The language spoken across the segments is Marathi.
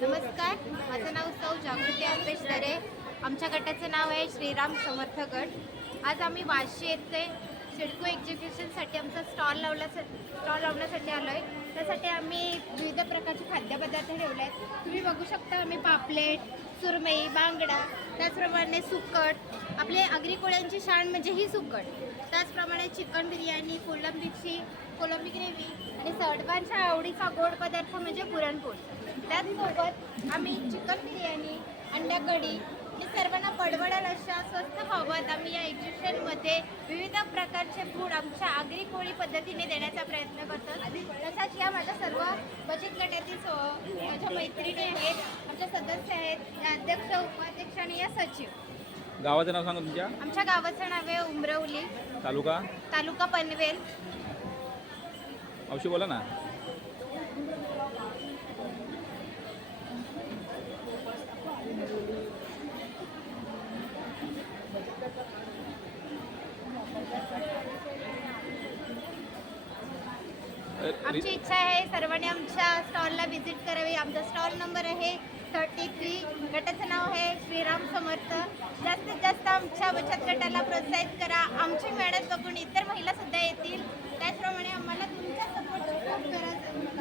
नमस्कार, माझं नाव सौ जागृती अल्पेश दरे. आमच्या गटाचं नाव आहे श्रीराम समर्थ गट. आज आम्ही वाशी येथे सिडको एक्झिबिशनसाठी आमचा स्टॉल लावण्यासाठी आलो आहे. त्यासाठी आम्ही विविध प्रकारचे खाद्यपदार्थ ठेवले आहेत. तुम्ही बघू शकता, आम्ही पापलेट, सुरमई, बांगडा, त्याचप्रमाणे सुकट, आपले आगरी कोळ्यांची शाण म्हणजे ही सुकट, त्याचप्रमाणे चिकन बिर्याणी, कोलंबी ग्रेव्ही आणि सर्वांच्या आवडीचा गोड पदार्थ म्हणजे पुरणपोळी. त्याचसोबत आम्ही चिकन बिर्याणी, अंडा कढी हे सर्वांना परवडेल अशा स्वस्त भावात आम्ही या एक्झिबिशनमध्ये विविध प्रकारचे फूड आमच्या आगरी कोळी पद्धतीने देण्याचा प्रयत्न करतो. तसाच या माझ्या सर्व बचत गटातील माझ्या मैत्रिणी आहेत, आमच्या सदस्य आहेत, या अध्यक्ष, उपाध्यक्ष आणि या सचिव. गावाचं नाव सांगा तुमच्या? आमच्या गावाचं नाव आहे उमरवली, तालुका पनवेल. औषधी बोला ना. आमची इच्छा आहे सर्वांनी आमच्या स्टॉलला व्हिजिट करावी. आमचा स्टॉल नंबर आहे 33. गटाचं नाव आहे श्रीराम समर्थ. जास्तीत जास्त आमच्या बचत गटाला प्रोत्साहित करा. आमची मेहनत बघून इतर महिला सुद्धा येतील. त्याचप्रमाणे आम्हाला तुमच्या सपोर्टची खूप गरज आहे.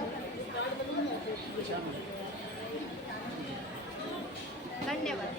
धन्यवाद.